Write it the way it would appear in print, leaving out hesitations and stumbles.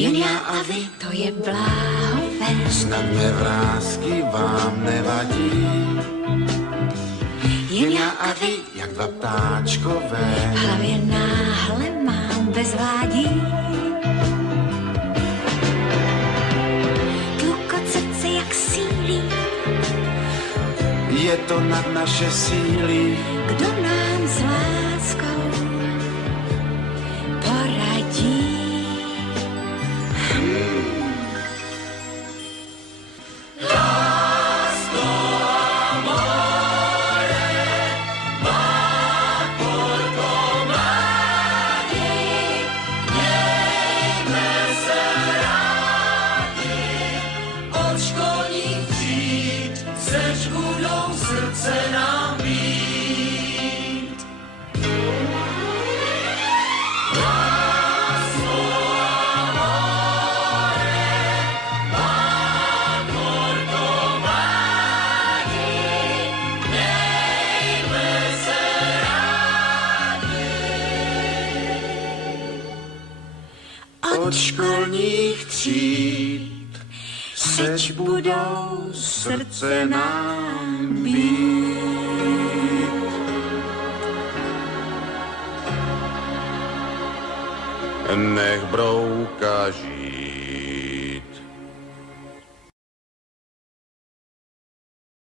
Junia a vy, to je bláhové. Snad mé vrásky vám nevadí. Junia a vy, jak dva ptáčkové. v hlavě náhle mám bezvládí. Tlukot srdce jak sílí. Je to nad naše síly. Kdo nám s láskou poradí? Od školních tříd seč budou srdce nám být. Nech brouka žít.